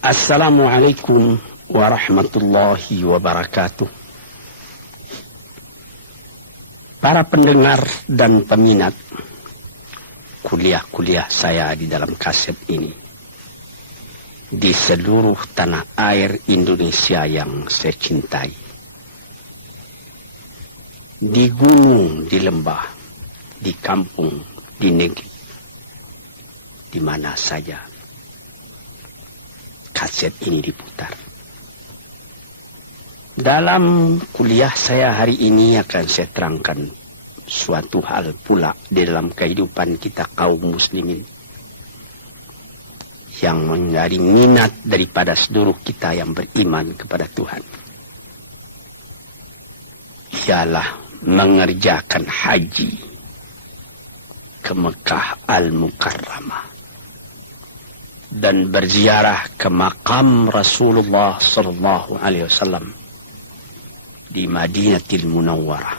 Assalamualaikum warahmatullahi wabarakatuh. Para pendengar dan peminat kuliah-kuliah saya di dalam kaset ini, di seluruh tanah air Indonesia yang saya cintai, di gunung, di lembah, di kampung, di negeri, di mana saja kaset ini diputar. Dalam kuliah saya hari ini akan saya terangkan suatu hal pula di dalam kehidupan kita kaum muslimin yang menjadi minat daripada seluruh kita yang beriman kepada Tuhan. Ialah mengerjakan haji ke Mekah Al-Mukarramah dan berziarah ke makam Rasulullah sallallahu alaihi wasallam di Madinatul Munawwarah.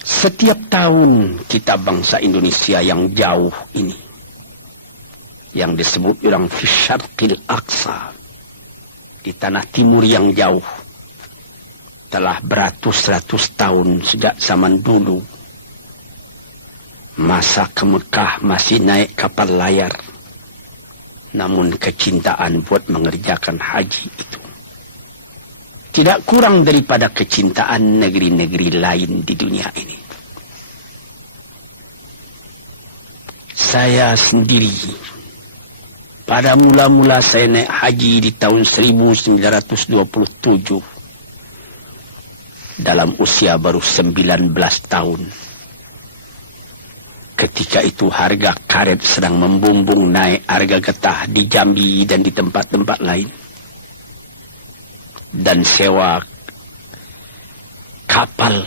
Setiap tahun kita bangsa Indonesia yang jauh ini, yang disebut orang fi Syarqil Aqsa, di tanah timur yang jauh, telah beratus-ratus tahun sejak zaman dulu, masa ke Mekah masih naik kapal layar, namun kecintaan buat mengerjakan haji itu tidak kurang daripada kecintaan negeri-negeri lain di dunia ini. Saya sendiri, pada mula-mula saya naik haji di tahun 1927, dalam usia baru 19 tahun. Ketika itu harga karet sedang membumbung naik, harga getah di Jambi dan di tempat-tempat lain. Dan sewa kapal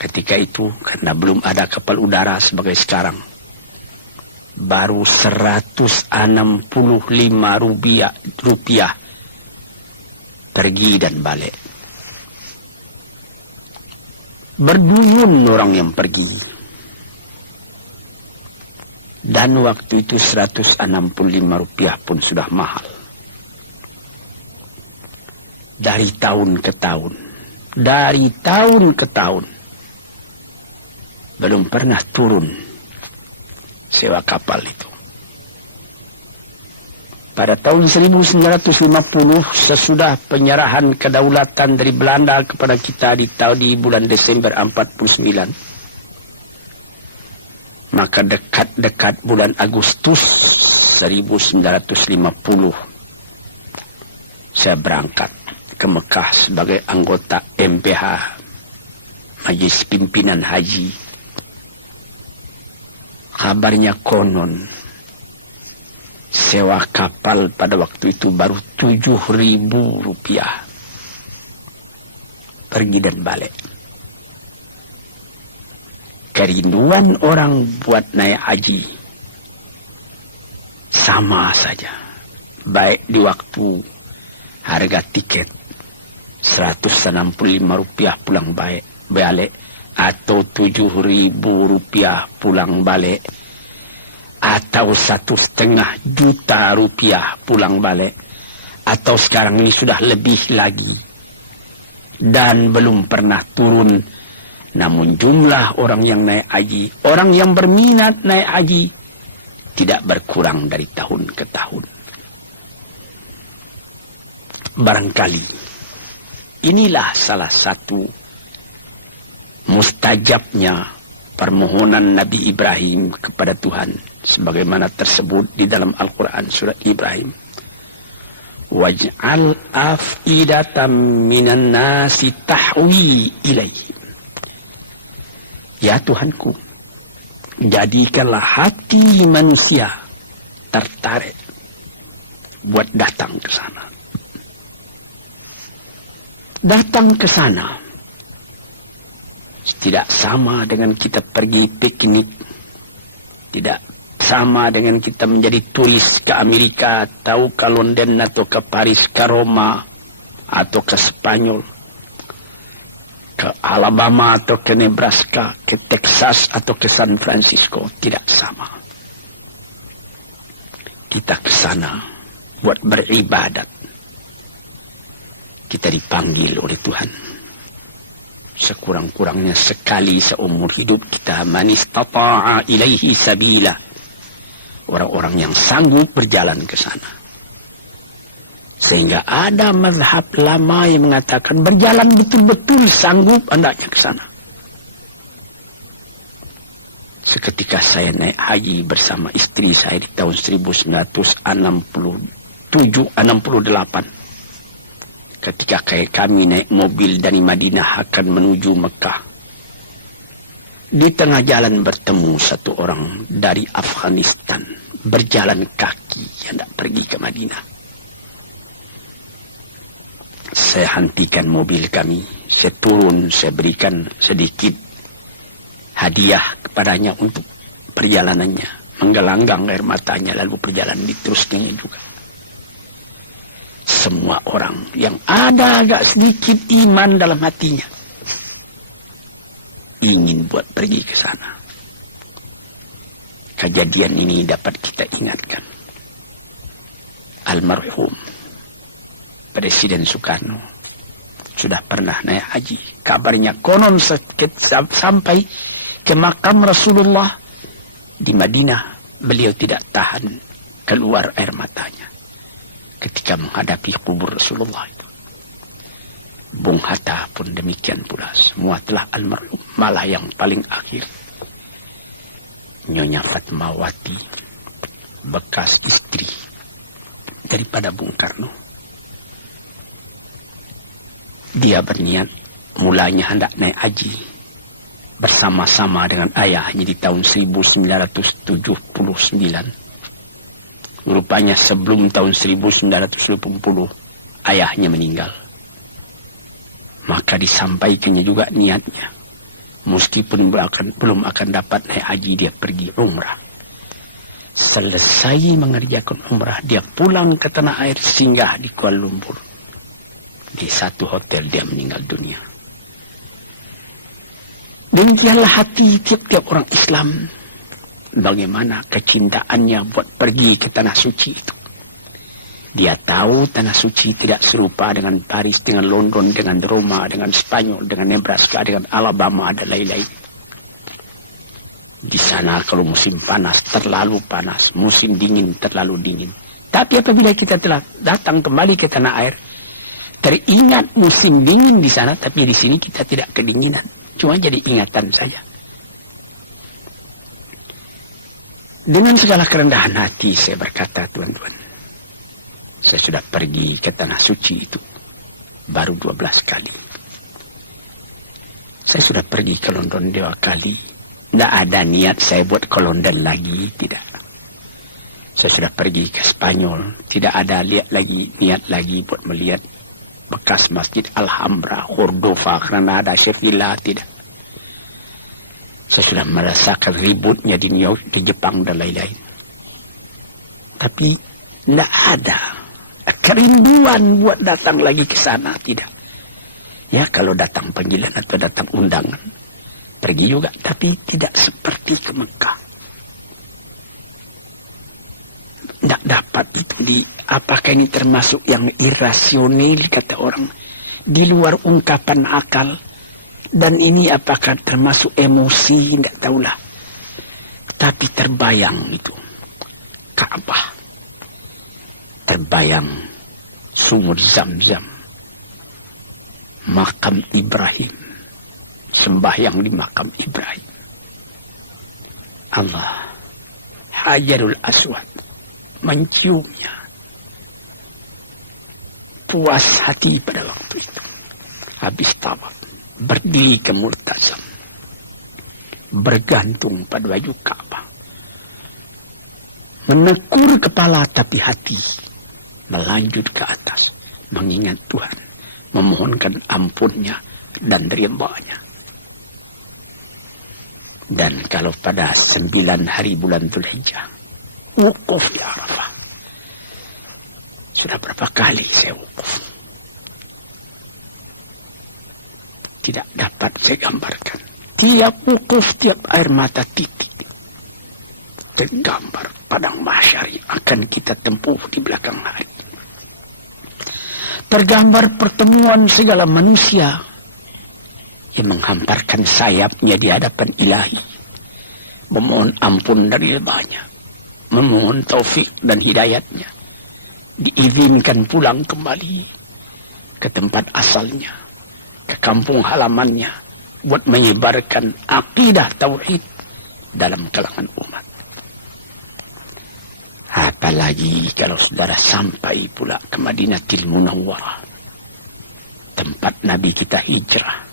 ketika itu, karena belum ada kapal udara sebagai sekarang, baru 165 rupiah pergi dan balik. Berduyun orang yang pergi. Dan waktu itu 165 rupiah pun sudah mahal. Dari tahun ke tahun, belum pernah turun sewa kapal itu. Pada tahun 1950, sesudah penyerahan kedaulatan dari Belanda kepada kita di bulan Desember 49, maka dekat-dekat bulan Agustus 1950, saya berangkat ke Mekah sebagai anggota MPH, Majelis Pimpinan Haji. Kabarnya konon sewa kapal pada waktu itu baru 7.000 rupiah pergi dan balik. Kerinduan orang buat naik haji sama saja, baik di waktu harga tiket 165 rupiah pulang balik, atau 7.000 rupiah pulang balik, atau 1,5 juta rupiah pulang balik, atau sekarang ini sudah lebih lagi, dan belum pernah turun. Namun jumlah orang yang naik haji, orang yang berminat naik haji, tidak berkurang dari tahun ke tahun. Barangkali inilah salah satu mustajabnya permohonan Nabi Ibrahim kepada Tuhan, sebagaimana tersebut di dalam Al-Quran surat Ibrahim. Waj'al af'idatan minan nasi tahwi ilaihim. Ya Tuhanku, jadikanlah hati manusia tertarik buat datang ke sana. Datang ke sana tidak sama dengan kita pergi piknik, tidak sama dengan kita menjadi turis ke Amerika atau ke London atau ke Paris, ke Roma atau ke Spanyol, ke Alabama atau ke Nebraska, ke Texas atau ke San Francisco. Tidak sama. kita ke sana buat beribadat. Kita dipanggil oleh Tuhan. Sekurang-kurangnya sekali seumur hidup kita, man istata'a ilaihi sabila. Orang-orang yang sanggup berjalan ke sana. Sehingga ada mazhab lama yang mengatakan berjalan betul-betul sanggup hendaknya ke sana. Seketika saya naik haji bersama istri saya di tahun 1968. Ketika kami naik mobil dari Madinah akan menuju Mekah. Di tengah jalan bertemu satu orang dari Afghanistan. Berjalan kaki hendak pergi ke Madinah. Saya hentikan mobil kami. Saya turun, saya berikan sedikit hadiah kepadanya untuk perjalanannya. Menggelanggang air matanya lalu perjalanan diteruskannya juga. Semua orang yang ada agak sedikit iman dalam hatinya ingin buat pergi ke sana. Kejadian ini dapat kita ingatkan. Almarhum Presiden Soekarno sudah pernah naik haji. Kabarnya konon sampai ke makam Rasulullah di Madinah, beliau tidak tahan keluar air matanya ketika menghadapi kubur Rasulullah itu. Bung Hatta pun demikian pula. Semua telah almarhum. Malah yang paling akhir, Nyonya Fatmawati, bekas istri daripada Bung Karno. Dia berniat mulanya hendak naik haji bersama-sama dengan ayahnya di tahun 1979. Rupanya sebelum tahun 1980 ayahnya meninggal. Maka disampaikannya juga niatnya. Meskipun belum akan dapat naik haji, dia pergi umrah. Selesai mengerjakan umrah, dia pulang ke tanah air, singgah di Kuala Lumpur. Di satu hotel dia meninggal dunia. Demikianlah hati tiap-tiap orang Islam. Bagaimana kecintaannya buat pergi ke tanah suci itu. Dia tahu tanah suci tidak serupa dengan Paris, dengan London, dengan Roma, dengan Spanyol, dengan Nebraska, dengan Alabama, dan lain-lain. Di sana kalau musim panas, terlalu panas. Musim dingin, terlalu dingin. Tapi apabila kita telah datang kembali ke tanah air, teringat musim dingin di sana, tapi di sini kita tidak kedinginan. Cuma jadi ingatan saja. Dengan segala kerendahan hati saya berkata, tuan-tuan, saya sudah pergi ke tanah suci itu baru 12 kali. Saya sudah pergi ke London 2 kali. Tidak ada niat saya buat ke London lagi, tidak. Saya sudah pergi ke Spanyol, tidak ada niat lagi buat melihat bekas Masjid Alhambra, Cordova, Granada, Sevilla, tidak. Saya sudah merasakan ributnya di New York, di Jepang, dan lain-lain. Tapi tidak ada kerinduan buat datang lagi ke sana, tidak. Ya, kalau datang panggilan atau datang undangan, pergi juga, tapi tidak seperti ke Mekah. Tidak dapat itu. Apakah ini termasuk yang irasional, kata orang, di luar ungkapan akal? Dan ini apakah termasuk emosi? Tidak tahulah. Tapi terbayang itu Ka'bah, terbayang sumur Zam-Zam, makam Ibrahim, sembahyang di makam Ibrahim, Allah, Hajarul Aswad, menciumnya. Puas hati pada waktu itu. Habis tawaf, berdiri ke Multazam, bergantung pada baju Ka'bah, menekur kepala tapi hati melanjut ke atas, mengingat Tuhan, memohonkan ampunnya dan ridha-Nya. Dan kalau pada 9 hari bulan Dzulhijjah, wukuf di Arafah. Sudah berapa kali saya wukuf. Tidak dapat saya gambarkan. Tiap wukuf, tiap air mata titik. tergambar padang mahsyar yang akan kita tempuh di belakang hari. Tergambar pertemuan segala manusia yang menghamparkan sayapnya di hadapan ilahi, memohon ampun dari lebahnya, memohon taufik dan hidayatnya, diizinkan pulang kembali ke tempat asalnya, ke kampung halamannya, buat menyebarkan akidah tauhid dalam kalangan umat. Apalagi kalau saudara sampai pula ke Madinatul Munawwarah, tempat Nabi kita hijrah.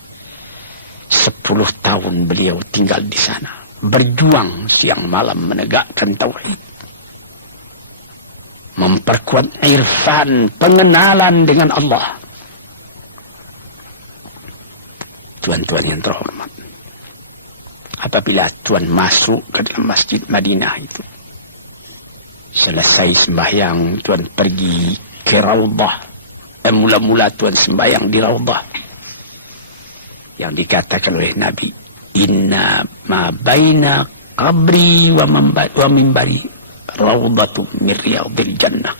10 tahun beliau tinggal di sana, berjuang siang malam menegakkan tauhid, memperkuat irfan, pengenalan dengan Allah. Tuan-tuan yang terhormat, apabila tuan masuk ke dalam Masjid Madinah itu, selesai sembahyang, tuan pergi ke Raudah. Mula-mula tuan sembahyang di Raudah, yang dikatakan oleh Nabi, inna ma baina qabri wa mimbari raudatu min riyadil jannah.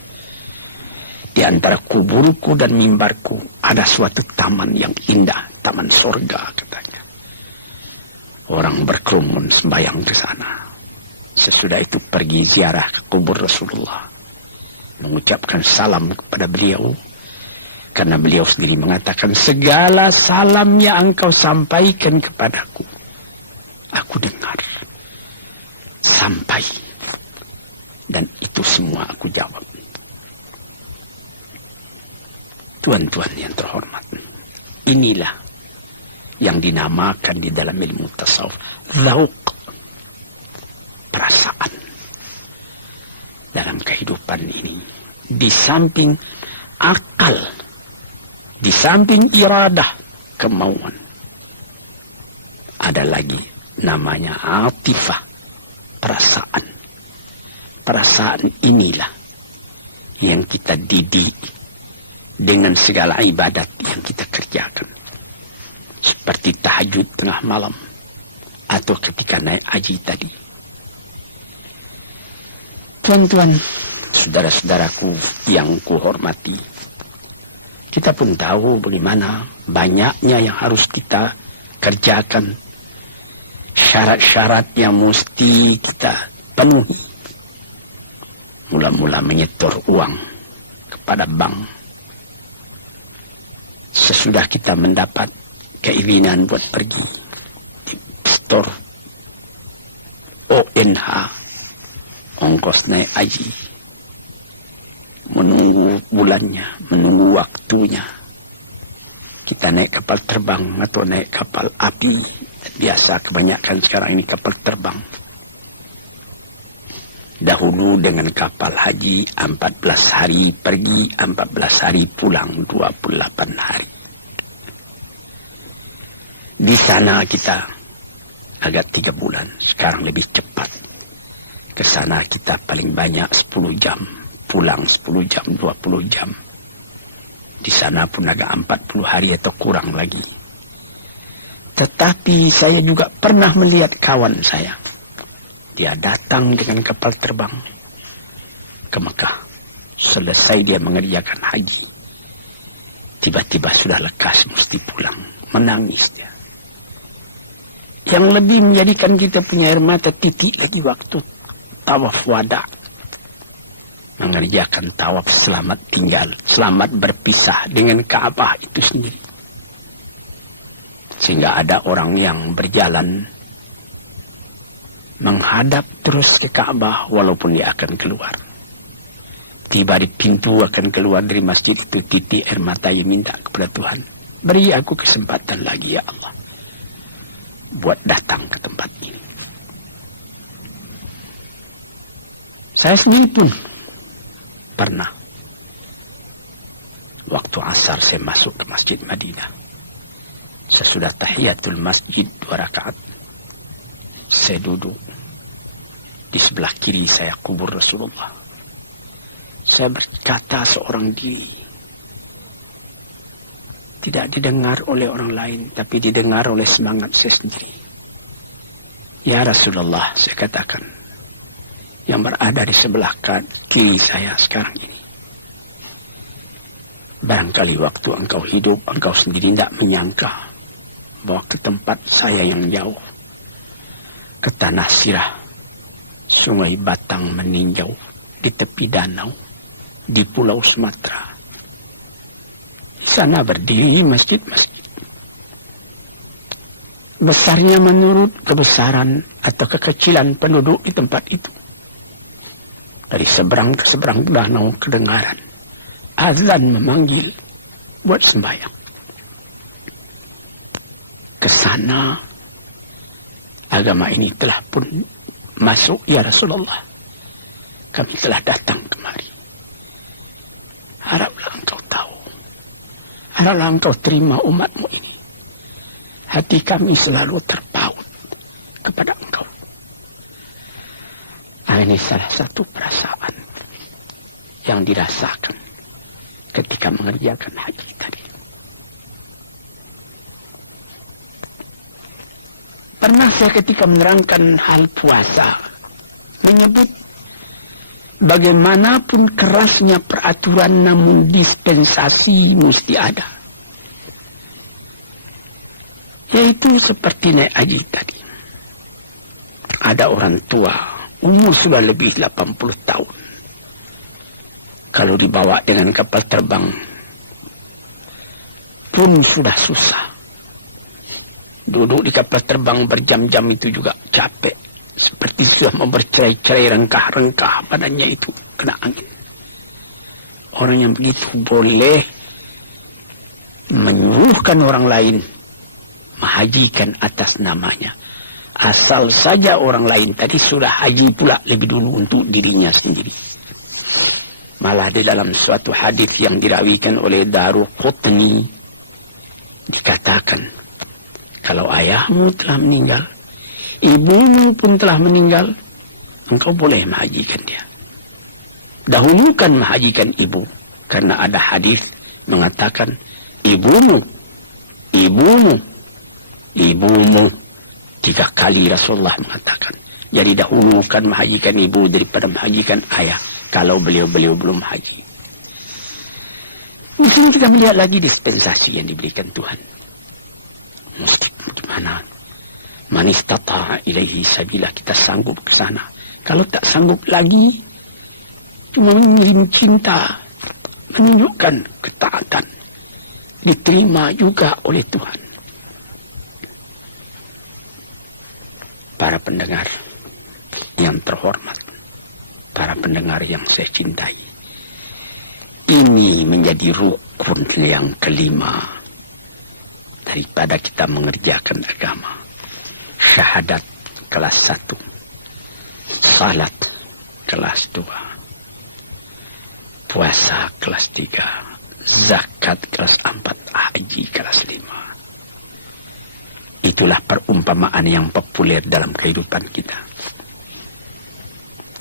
Di antara kuburku dan mimbarku ada suatu taman yang indah, taman surga katanya. Orang berkerumun sembahyang ke sana. Sesudah itu pergi ziarah ke kubur Rasulullah, mengucapkan salam kepada beliau, karena beliau sendiri mengatakan, segala salam yang engkau sampaikan kepadaku, aku dengar sampai, dan itu semua aku jawab. Tuan-tuan yang terhormat, inilah yang dinamakan di dalam ilmu tasawuf zauq, perasaan dalam kehidupan ini. Di samping akal, di samping iradah, kemauan, ada lagi namanya atifah, perasaan. Perasaan inilah yang kita didik dengan segala ibadat yang kita kerjakan, seperti tahajud tengah malam atau ketika naik haji tadi. Tuan-tuan, saudara-saudaraku yang kuhormati, kita pun tahu bagaimana banyaknya yang harus kita kerjakan, syarat-syarat yang mesti kita penuhi. Mula-mula menyetor uang kepada bank. Sesudah kita mendapat keinginan buat pergi di store ONH, ongkos naik haji, menunggu bulannya, menunggu waktunya. Kita naik kapal terbang atau naik kapal api. Biasa kebanyakan sekarang ini kapal terbang. Dahulu dengan kapal haji 14 hari pergi, 14 hari pulang, 28 hari. Di sana kita agak 3 bulan, sekarang lebih cepat. Ke sana kita paling banyak 10 jam, pulang 10 jam, 20 jam. Di sana pun agak 40 hari atau kurang lagi. Tetapi saya juga pernah melihat kawan saya. Dia datang dengan kapal terbang ke Mekah. Selesai dia mengerjakan haji, tiba-tiba sudah lekas mesti pulang. Menangis dia. Yang lebih menjadikan kita punya air mata titik lagi waktu tawaf wada, mengerjakan tawaf selamat tinggal, selamat berpisah dengan Ka'bah itu sendiri. Sehingga ada orang yang berjalan menghadap terus ke Ka'bah walaupun dia akan keluar. Tiba di pintu akan keluar dari masjid itu, titik air mata yang minta kepada Tuhan, beri aku kesempatan lagi ya Allah, buat datang ke tempat ini. Saya sendiri pun pernah, waktu asar saya masuk ke Masjid Madinah. Sesudah tahiyatul masjid 2 rakaat, saya duduk. Di sebelah kiri saya kubur Rasulullah. Saya berkata seorang diri. Tidak didengar oleh orang lain, tapi didengar oleh semangat saya sendiri. Ya Rasulullah, saya katakan, yang berada di sebelah kiri saya sekarang ini. Barangkali waktu engkau hidup, engkau sendiri tidak menyangka bahwa ke tempat saya yang jauh, ke tanah sirah, sungai Batang meninjau di tepi danau, di Pulau Sumatera. Di sana berdiri masjid-masjid. Besarnya menurut kebesaran atau kekecilan penduduk di tempat itu. Dari seberang ke seberang danau kedengaran azan memanggil buat sembahyang. Ke sana agama ini telah pun masuk, ya Rasulullah. Kami telah datang kemari. Haraplah engkau tahu. Haraplah engkau terima umatmu ini. Hati kami selalu terpaut kepada engkau. Ini salah satu perasaan yang dirasakan ketika mengerjakan haji tadi. Pernah saya ketika menerangkan hal puasa menyebut bagaimanapun kerasnya peraturan, namun dispensasi mesti ada. Yaitu seperti naik haji tadi. Ada orang tua, umur sudah lebih 80 tahun. Kalau dibawa dengan kapal terbang pun sudah susah. Duduk di kapal terbang berjam-jam itu juga capek. Seperti sudah mau bercerai-cerai, rengkah-rengkah badannya itu kena angin. Orang yang begitu boleh menyuruhkan orang lain menghajikan atas namanya. Asal saja orang lain tadi sudah haji pula lebih dulu untuk dirinya sendiri. Malah di dalam suatu hadis yang dirawikan oleh Daruqutni dikatakan, kalau ayahmu telah meninggal, ibumu pun telah meninggal, engkau boleh menghajikan dia. Dahulukan menghajikan ibu, karena ada hadis mengatakan ibumu. 3 kali Rasulullah mengatakan. Jadi dahulukan menghajikan ibu daripada menghajikan ayah kalau beliau-beliau belum haji. Di sini kita melihat lagi dispensasi yang diberikan Tuhan. Mesti bagaimana? Man istata'a ilaihi sabila, kita sanggup ke sana. Kalau tak sanggup lagi, cuma mengirim cinta, menunjukkan ketaatan, diterima juga oleh Tuhan. Para pendengar yang terhormat, para pendengar yang saya cintai, ini menjadi rukun yang kelima daripada kita mengerjakan agama. Syahadat kelas 1, salat kelas 2, puasa kelas 3, zakat kelas 4, haji kelas 5. Itulah perumpamaan yang populer dalam kehidupan kita.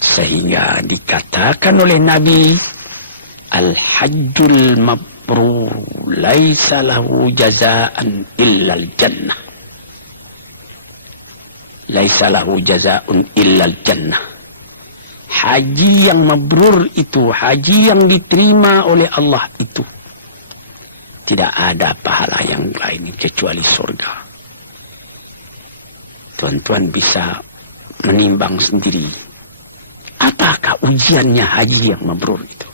Sehingga dikatakan oleh Nabi, Al-Hajjul Mabrur laisa lahu jazaan illal jannah. Laisa lahu jazaun illal jannah. Haji yang mabrur itu, haji yang diterima oleh Allah itu, tidak ada pahala yang lain kecuali surga. Tuan-tuan bisa menimbang sendiri, apakah ujiannya haji yang mabrur itu?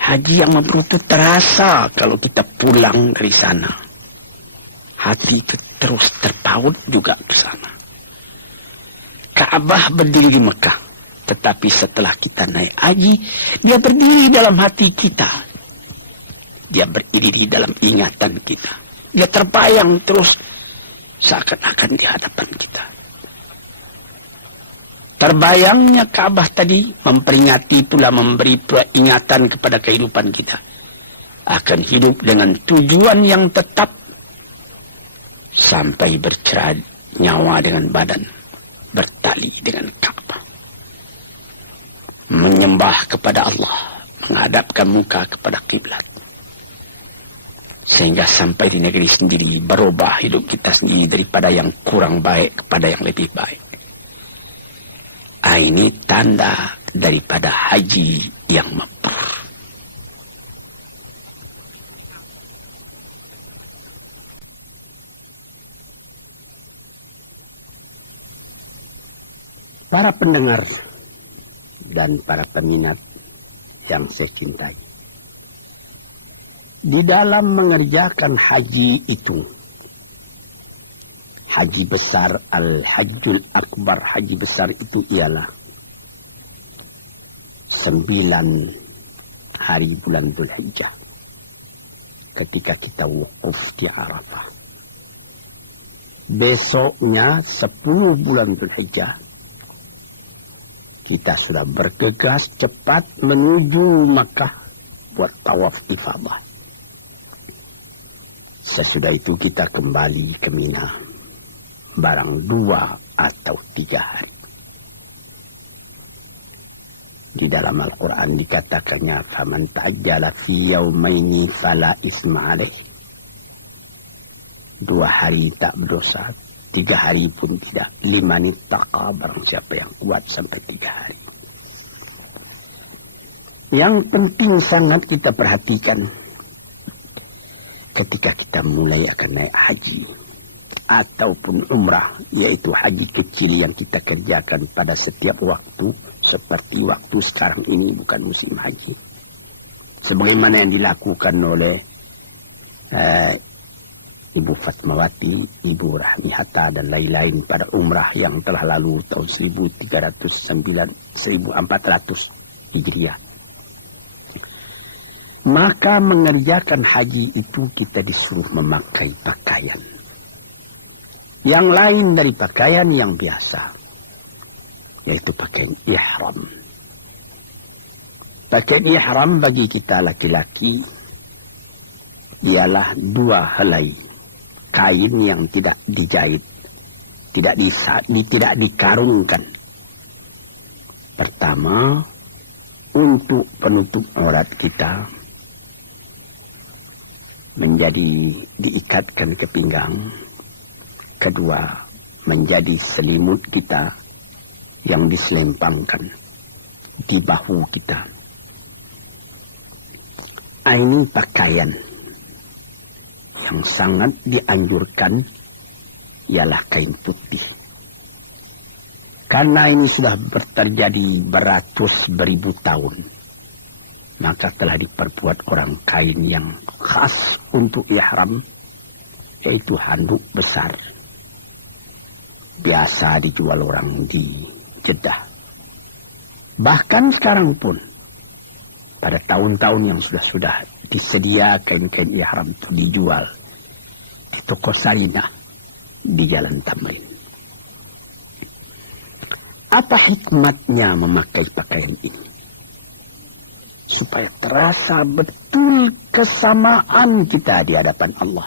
Haji yang mabrur itu terasa kalau kita pulang dari sana. Hati terus terpaut juga ke sana. Ka'bah berdiri di Mekah, tetapi setelah kita naik haji, dia berdiri dalam hati kita. Dia berdiri di dalam ingatan kita. Dia terbayang terus seakan-akan di hadapan kita. Terbayangnya Ka'bah tadi memperingati pula, memberi peringatan kepada kehidupan kita. Akan hidup dengan tujuan yang tetap sampai bercerai nyawa dengan badan, bertali dengan Ka'bah. Menyembah kepada Allah, menghadapkan muka kepada kiblat. Sehingga sampai di negeri sendiri berubah hidup kita sendiri daripada yang kurang baik kepada yang lebih baik. Ini tanda daripada haji yang mabrur. Para pendengar dan para peminat yang saya cintai, di dalam mengerjakan haji itu, haji besar, al-hajjul akbar, haji besar itu ialah 9 hari bulan Dzulhijjah ketika kita wukuf di Arafah. Besoknya 10 bulan Dzulhijjah kita sudah bergegas cepat menuju Makkah buat tawaf ifadah. Sesudah itu kita kembali ke Mina barang 2 atau 3 hari. Di dalam Al-Quran dikatakannya, faman ta'ajjala fi yaumaini fala isma alaih. 2 hari tak berdosa, 3 hari pun tidak. 5 nittaqa, barang siapa yang kuat sampai 3 hari. Yang penting sangat kita perhatikan ketika kita mulai akan naik haji ataupun umrah, yaitu haji kecil yang kita kerjakan pada setiap waktu, seperti waktu sekarang ini bukan musim haji, sebagaimana yang dilakukan oleh Ibu Fatmawati, Ibu Rahmi Hatta dan lain-lain pada umrah yang telah lalu tahun 1400 Hijriah. Maka mengerjakan haji itu kita disuruh memakai pakaian yang lain dari pakaian yang biasa, yaitu pakaian ihram. Pakaian ihram bagi kita laki-laki ialah 2 helai kain yang tidak dijahit, tidak dikarungkan. Pertama, untuk penutup aurat kita menjadi diikatkan ke pinggang. Kedua, menjadi selimut kita yang diselempangkan di bahu kita. Ini pakaian yang sangat dianjurkan ialah kain putih. Karena ini sudah terjadi beratus beribu tahun, maka telah diperbuat orang kain yang khas untuk ihram, yaitu handuk besar. Biasa dijual orang di Jeddah. Bahkan sekarang pun, pada tahun-tahun yang sudah disedia kain-kain ihram itu dijual di toko Sarinah di Jalan Tamrin. Apa hikmatnya memakai pakaian ini? Supaya terasa betul kesamaan kita di hadapan Allah.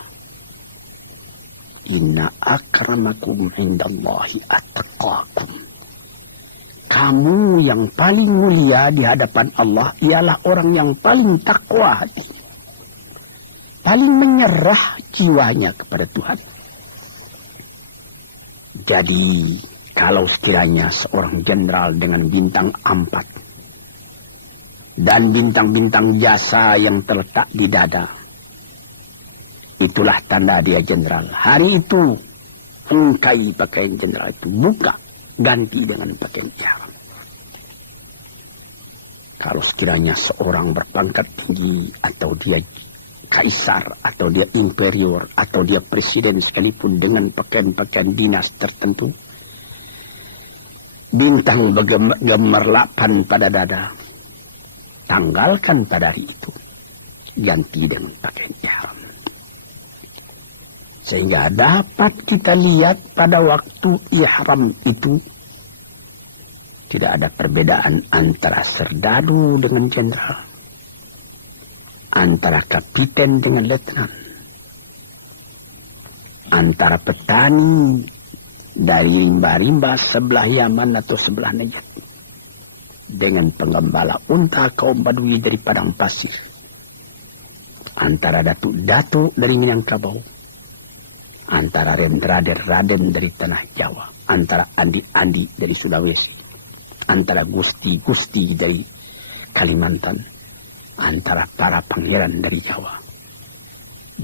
Inna akramakum indallahi attaqakum. Kamu yang paling mulia di hadapan Allah ialah orang yang paling takwa hati, paling menyerah jiwanya kepada Tuhan. Jadi kalau sekiranya seorang jenderal dengan bintang 4 dan bintang-bintang jasa yang terletak di dada, itulah tanda dia jenderal. Hari itu ungkai pakaian jenderal itu, buka, ganti dengan pakaian ihram. Kalau sekiranya seorang berpangkat tinggi, atau dia kaisar, atau dia imperior, atau dia presiden sekalipun dengan pakaian-pakaian dinas tertentu, bintang gemerlapan pada dada, tanggalkan pada hari itu, ganti dengan pakaian ihram. Sehingga dapat kita lihat pada waktu ihram itu tidak ada perbedaan antara serdadu dengan jenderal, antara kapiten dengan letnan, antara petani dari rimba-rimba sebelah Yaman atau sebelah Najd dengan pengembala unta kaum Badui dari padang pasir, antara datuk-datuk dari Minangkabau, antara raden-raden dari tanah Jawa, antara andi-andi dari Sulawesi, antara gusti-gusti dari Kalimantan, antara para pangeran dari Jawa,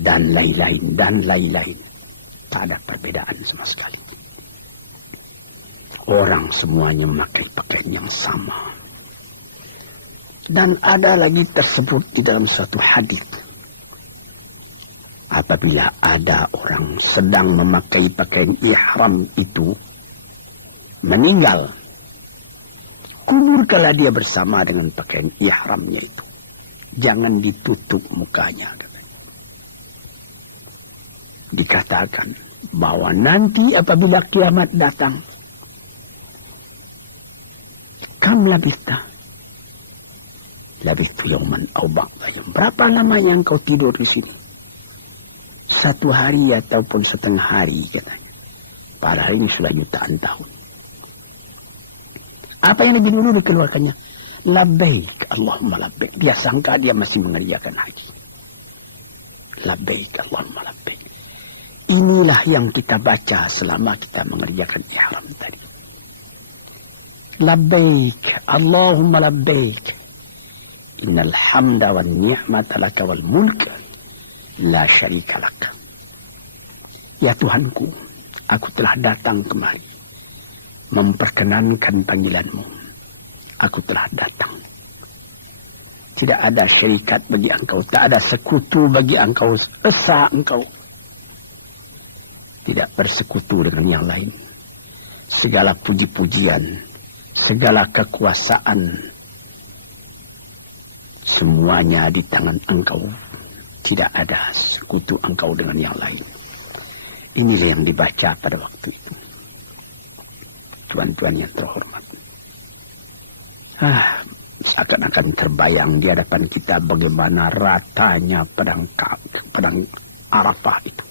dan lain-lain. Tak ada perbedaan sama sekali. Orang semuanya memakai pakaian yang sama. Dan ada lagi tersebut di dalam satu hadis. Apabila ada orang sedang memakai pakaian ihram itu meninggal, kuburkanlah dia bersama dengan pakaian ihramnya itu. Jangan ditutup mukanya. Dikatakan bahwa nanti apabila kiamat datang, kam labista yawman aw ba'da yaum. Berapa lamanya engkau tidur di sini? 1 hari ataupun setengah hari katanya. Padahal ini sudah jutaan tahun. Apa yang lebih dulu dikeluarkannya? Labbaik, Allahumma labbaik. Dia sangka dia masih mengerjakan haji. Labbaik, Allahumma labbaik. Inilah yang kita baca selama kita mengerjakan ihram tadi. Labbaik, Allahumma labbaik. Innal hamda wan ni'mata laka wal mulk la syarika lak. Ya Tuhanku, aku telah datang kemari memperkenankan panggilanmu. Aku telah datang. Tidak ada syarikat bagi engkau, tak ada sekutu bagi engkau, esa engkau. Tidak bersekutu dengan yang lain. Segala puji-pujian, segala kekuasaan, semuanya di tangan engkau. Tidak ada sekutu engkau dengan yang lain. Inilah yang dibaca pada waktu itu. Tuan-tuan yang terhormat. Seakan-akan terbayang di hadapan kita bagaimana ratanya padang Arafah itu.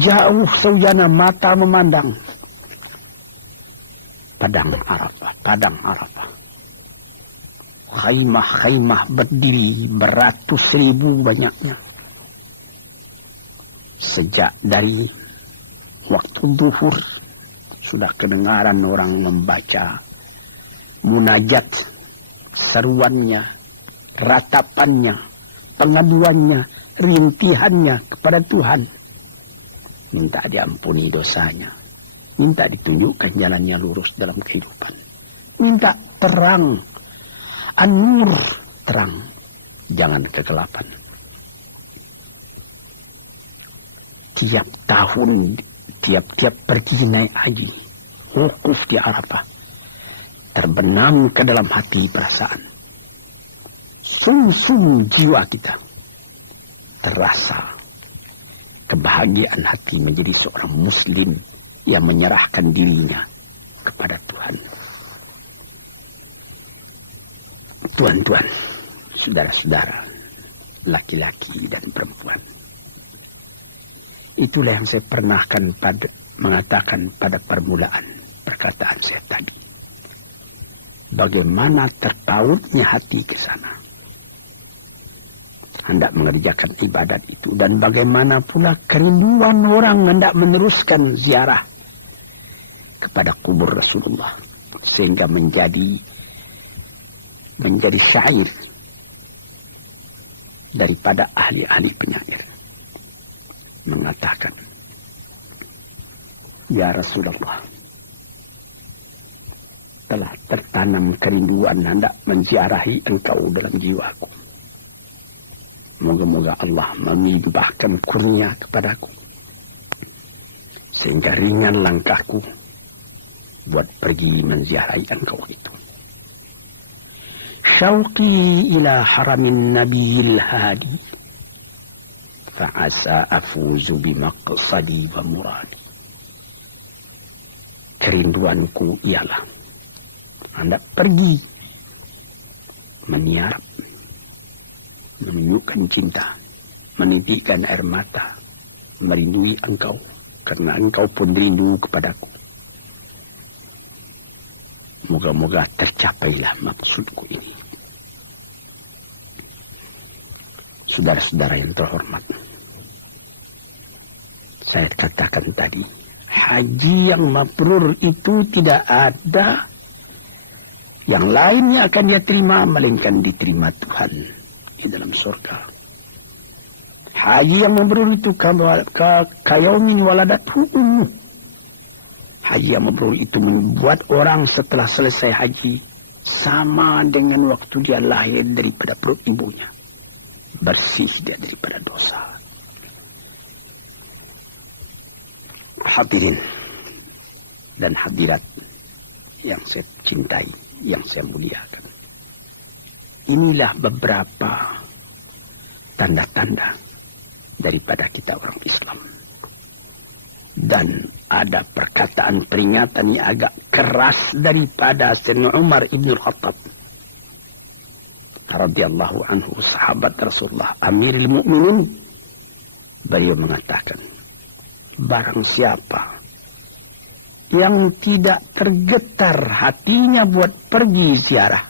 Jauh saujana mata memandang padang Arafah. Khaimah berdiri beratus ribu banyaknya. Sejak dari waktu zuhur sudah kedengaran orang membaca munajat, seruannya, ratapannya, pengaduannya, rintihannya kepada Tuhan. Minta diampuni dosanya. Minta ditunjukkan jalannya lurus dalam kehidupan. Minta terang. An-nur, terang. Jangan kegelapan. Tiap tahun, tiap pergi naik haji, wukuf di Arafah, terbenam ke dalam hati perasaan. Sung-sung jiwa kita terasa kebahagiaan hati menjadi seorang muslim yang menyerahkan dirinya kepada Tuhan. Tuan-tuan, saudara-saudara, laki-laki dan perempuan. Itulah yang saya pernahkan mengatakan pada permulaan perkataan saya tadi. Bagaimana terpautnya hati ke sana, hendak mengerjakan ibadat itu, dan bagaimana pula kerinduan orang hendak meneruskan ziarah kepada kubur Rasulullah, sehingga menjadi syair daripada ahli-ahli penyair mengatakan, ya Rasulullah, telah tertanam kerinduan hendak menziarahi engkau dalam jiwaku. Moga-moga Allah melimpahkan kurnia kepadaku, sehingga ringan langkahku buat pergi menziarahi engkau itu. Syauqi ila haramin nabiyil hadi, fa'asa afuzu bimaqsadi wa muradi. Kerinduanku ialah hendak pergi meniarap, menunjukkan cinta, menitikan air mata, merindui engkau, karena engkau pun rindu kepadaku. Moga-moga tercapailah maksudku ini. Saudara-saudara yang terhormat, saya katakan tadi, haji yang mabrur itu tidak ada Yang lainnya akan dia terima, melainkan diterima Tuhan di dalam surga. Haji yang mabrur itu kayaumin waladathu ummu. Haji yang mabrur itu membuat orang setelah selesai haji sama dengan waktu dia lahir daripada perut ibunya. Bersih dia daripada dosa. Hadirin dan hadirat yang saya cintai, yang saya muliakan. Inilah beberapa tanda-tanda daripada kita orang Islam. Dan ada perkataan peringatan yang agak keras daripada Sayyidina Umar ibn Khattab radhiyallahu anhu, sahabat Rasulullah, Amirul Mukminin. Beliau mengatakan, barang siapa yang tidak tergetar hatinya buat pergi ziarah,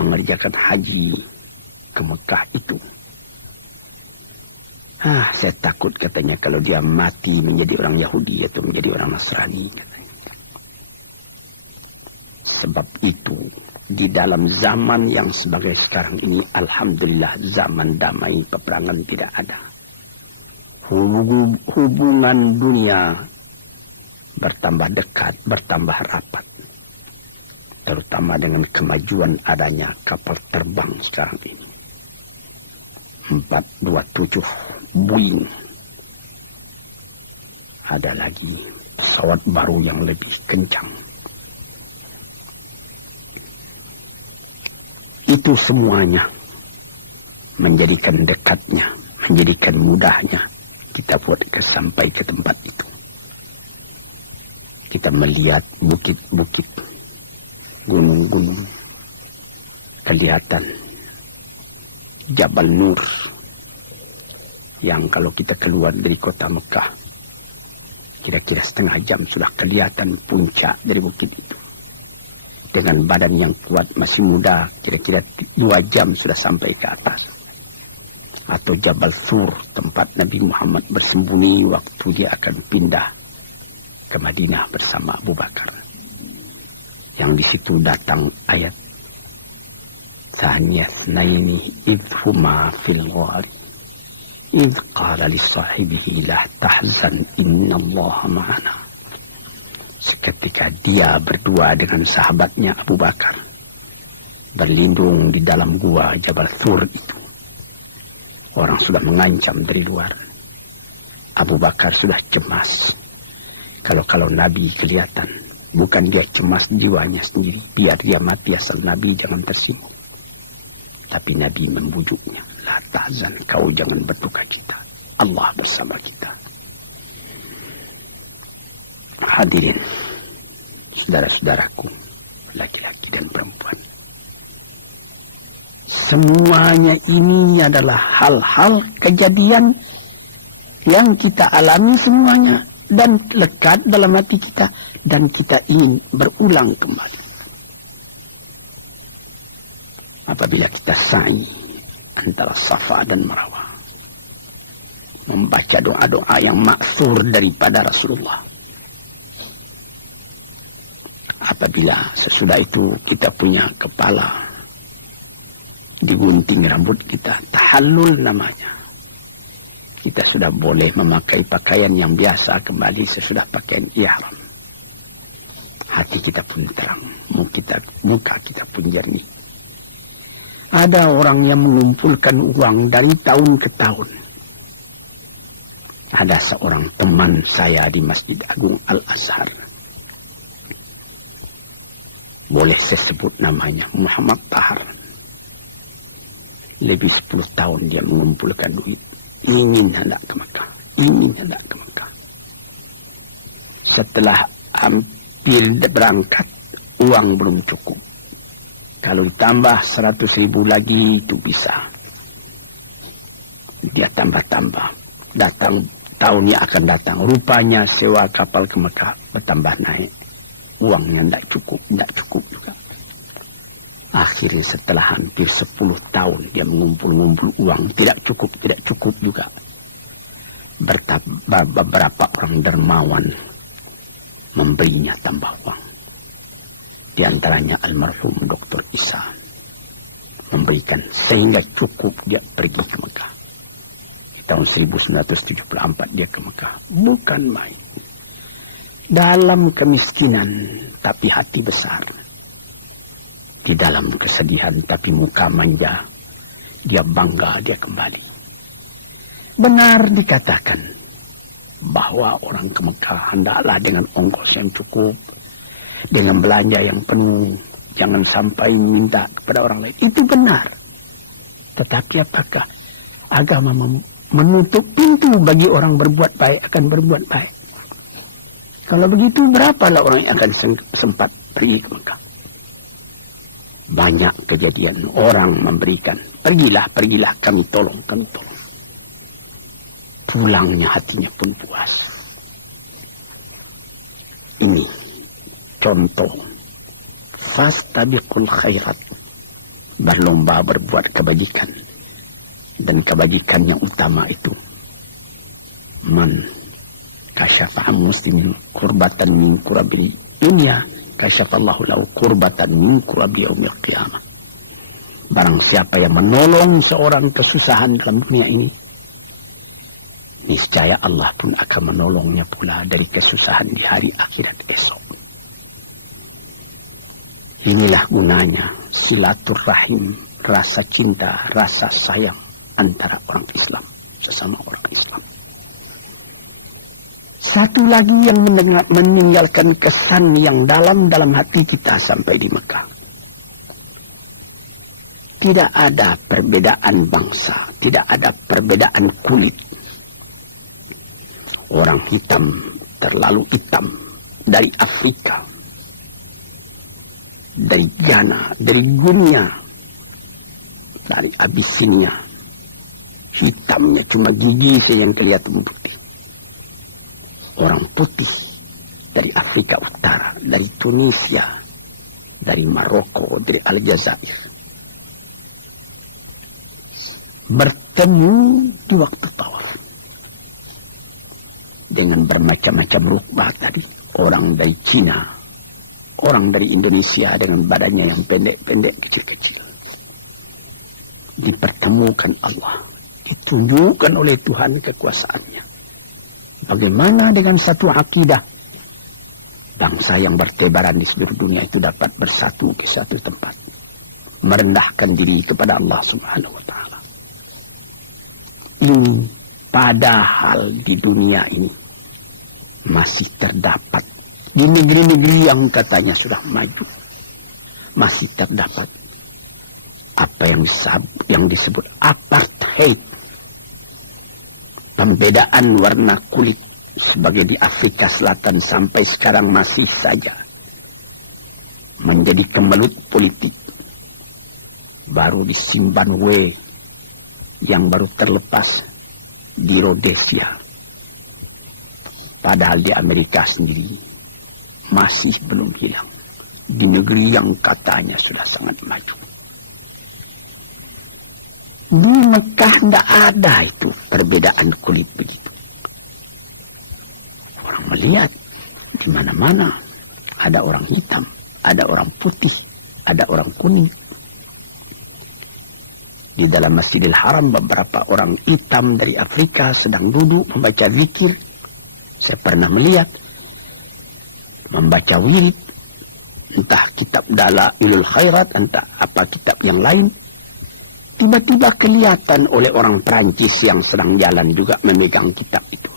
mengerjakan haji ke Mekah itu, saya takut katanya kalau dia mati menjadi orang Yahudi atau menjadi orang Nasrani. Sebab itu di dalam zaman yang sebagai sekarang ini, alhamdulillah zaman damai, peperangan tidak ada. Hubungan dunia bertambah dekat, bertambah rapat. Terutama dengan kemajuan adanya kapal terbang sekarang ini. 427 Boeing. Ada lagi pesawat baru yang lebih kencang. Itu semuanya menjadikan dekatnya, menjadikan mudahnya kita buat sampai ke tempat itu. Kita melihat bukit-bukit, gunung-gunung, kelihatan Jabal Nur, yang kalau kita keluar dari kota Mekah, kira-kira setengah jam sudah kelihatan puncak dari bukit itu. Dengan badan yang kuat, masih muda, kira-kira 2 jam sudah sampai ke atas. Atau Jabal Sur, tempat Nabi Muhammad bersembunyi waktu dia akan pindah ke Madinah bersama Abu Bakar. Yang di situ datang ayat Thaniyah Naini idhuma fil ghari idh qala li sahibihi la tahzan innallaha ma'ana. Seketika dia berdua dengan sahabatnya Abu Bakar berlindung di dalam gua Jabal Thur itu. Orang sudah mengancam dari luar. Abu Bakar sudah cemas. Kalau Nabi kelihatan, bukan dia cemas jiwanya sendiri, biar dia mati asal Nabi jangan tersinggung. Tapi Nabi membujuknya, la tahzan, kau jangan berduka cita, Allah bersama kita. Hadirin, saudara-saudaraku, laki-laki dan perempuan, semuanya ini adalah hal-hal kejadian yang kita alami semuanya dan lekat dalam hati kita, dan kita ingin berulang kembali. Apabila kita sa'i antara Safa dan Marwa, membaca doa-doa yang maksur daripada Rasulullah. Apabila sesudah itu kita punya kepala, digunting rambut kita, tahallul namanya. Kita sudah boleh memakai pakaian yang biasa kembali sesudah pakaian ihram. Hati kita pun terang, muka kita pun jernih. Ada orang yang mengumpulkan uang dari tahun ke tahun. Ada seorang teman saya di Masjid Agung Al-Azhar. Boleh saya sebut namanya, Muhammad Tahar. Lebih 10 tahun dia mengumpulkan duit. Ingin hendak ke Mekah. Setelah hampir berangkat, uang belum cukup. Kalau ditambah 100.000 lagi itu bisa. Dia tambah-tambah. Datang tahun yang akan datang. Rupanya sewa kapal ke Mekah bertambah naik. Uangnya tidak cukup juga. Akhirnya setelah hampir 10 tahun dia mengumpul uang. Tidak cukup juga. Beberapa orang dermawan memberinya tambah uang. Di antaranya almarhum Dr. Isa memberikan sehingga cukup dia pergi ke Mekah. Di tahun 1974 dia ke Mekah. Bukan main. Dalam kemiskinan tapi hati besar. Di dalam kesedihan tapi muka manja. Dia bangga dia kembali. Benar dikatakan bahwa orang ke Mekah hendaklah dengan ongkos yang cukup, dengan belanja yang penuh, jangan sampai minta kepada orang lain. Itu benar. Tetapi apakah agama menutup pintu bagi orang berbuat baik akan berbuat baik? Kalau begitu berapalah orang yang akan sempat pergi ke Mekah? Banyak kejadian orang memberikan, pergilah kami tolong. Pulangnya hatinya pun puas. Ini contoh fastabiqul khairat, berlomba berbuat kebajikan, dan kebajikan yang utama itu man kasyafa muslimin kurbatan min kurabil dunia kasyafallahu lahu kurbatan min kurabi yaumil qiyamah. Barang siapa yang menolong seorang kesusahan dalam dunia ini, niscaya Allah pun akan menolongnya pula dari kesusahan di hari akhirat esok. Inilah gunanya silaturahim, rasa cinta, rasa sayang antara orang Islam sesama orang Islam. Satu lagi yang meninggalkan kesan yang dalam hati kita sampai di Mekah. Tidak ada perbedaan bangsa, tidak ada perbedaan kulit. Orang hitam terlalu hitam dari Afrika, dari Ghana, dari Guinea, dari Abyssinia. Hitamnya cuma gigi saja yang kelihatan putih. Orang putih dari Afrika Utara, dari Tunisia, dari Maroko, dari Aljazair, bertemu di waktu tawaf dengan bermacam-macam rukbah tadi. Orang dari Cina, orang dari Indonesia dengan badannya yang pendek-pendek, kecil-kecil. Dipertemukan Allah, ditunjukkan oleh Tuhan kekuasaannya. Bagaimana dengan satu akidah? Bangsa yang bertebaran di seluruh dunia itu dapat bersatu ke satu tempat, merendahkan diri kepada Allah Subhanahu wa Ta'ala. Ini padahal di dunia ini masih terdapat, di negeri-negeri yang katanya sudah maju, masih terdapat apa yang disebut apartheid. Pembedaan warna kulit sebagai di Afrika Selatan sampai sekarang masih saja menjadi kemelut politik. Baru di Zimbabwe yang baru terlepas, di Rhodesia. Padahal di Amerika sendiri masih belum hilang. Di negeri yang katanya sudah sangat maju. Di Mekah tidak ada itu perbedaan kulit begitu. Orang melihat di mana-mana ada orang hitam, ada orang putih, ada orang kuning. Di dalam Masjidil Haram beberapa orang hitam dari Afrika sedang duduk membaca zikir. Saya pernah melihat membaca wirid, entah kitab Dalailul Khairat, entah apa kitab yang lain. Tiba-tiba kelihatan oleh orang Perancis yang sedang jalan juga memegang kitab itu.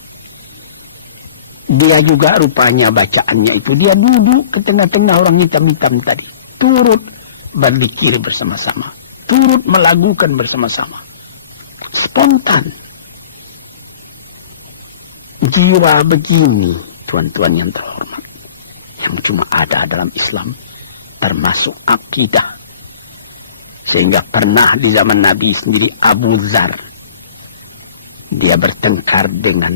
Dia juga rupanya bacaannya itu, dia duduk ke tengah-tengah orang hitam-hitam tadi, turut berzikir bersama-sama, turut melagukan bersama-sama, spontan. Jiwa begini, tuan-tuan yang terhormat, yang cuma ada dalam Islam, termasuk akidah. Sehingga pernah di zaman Nabi sendiri Abu Dzar, dia bertengkar dengan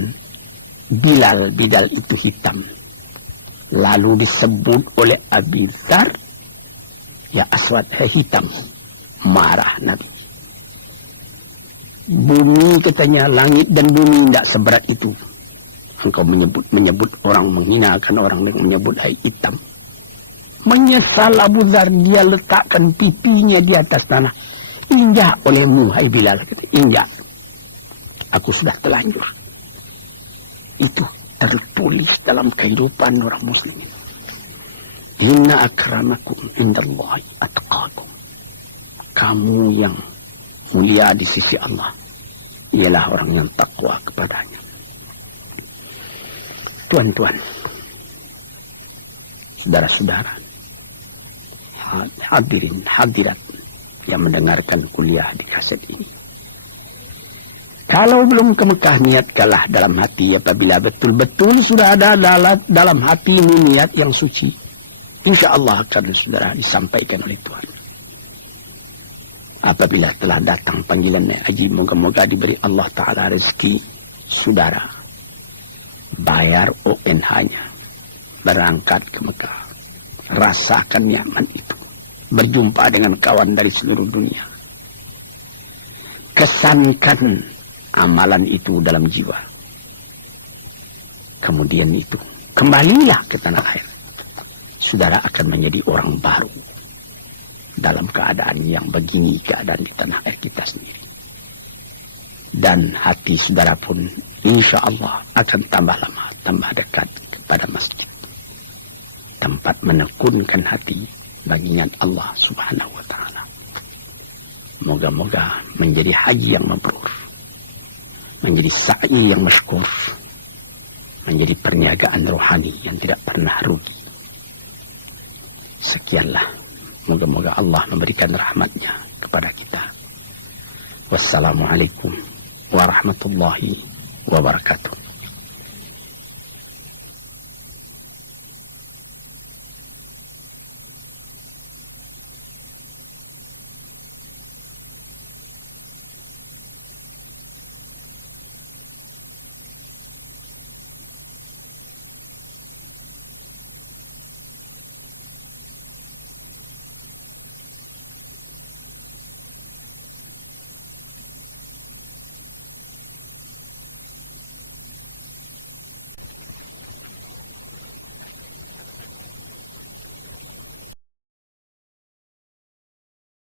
Bilal. Bilal itu hitam. Lalu disebut oleh Abu Dzar, ya aswad, hitam. Marah Nabi. Bumi katanya, langit dan bumi tidak seberat itu. Engkau menyebut orang, menghinakan orang dengan menyebut hitam. Menyesal Abu Dzar, dia letakkan pipinya di atas tanah. Injak olehmu, hai Bilal. Injak. Aku sudah telanjur. Itu tertulis dalam kehidupan orang muslimin. Inna akramakum indallahi atqakum. Kamu yang mulia di sisi Allah ialah orang yang takwa kepadanya. Tuan-tuan, saudara-saudara, hadirin hadirat yang mendengarkan kuliah di kaset ini. Kalau belum ke Mekah, niatkanlah dalam hati. Apabila betul-betul sudah ada dalam hati ini niat yang suci, insya Allah akan saudara disampaikan oleh Tuhan. Apabila telah datang panggilan naik haji, moga-moga diberi Allah Ta'ala rezeki saudara bayar ONH-nya, berangkat ke Mekah, rasakan nyaman itu, berjumpa dengan kawan dari seluruh dunia, kesankan amalan itu dalam jiwa, kemudian itu kembalilah ke tanah air. Saudara akan menjadi orang baru dalam keadaan yang begini, keadaan di tanah air kita sendiri. Dan hati saudara pun insya Allah akan tambah lama, tambah dekat kepada masjid, tempat menekunkan hati baginda Allah Subhanahu wa Ta'ala. Moga-moga menjadi haji yang mabrur, menjadi sa'i yang masykur, menjadi perniagaan rohani yang tidak pernah rugi. Sekianlah, moga-moga Allah memberikan rahmatnya kepada kita. Wassalamualaikum warahmatullahi wabarakatuh.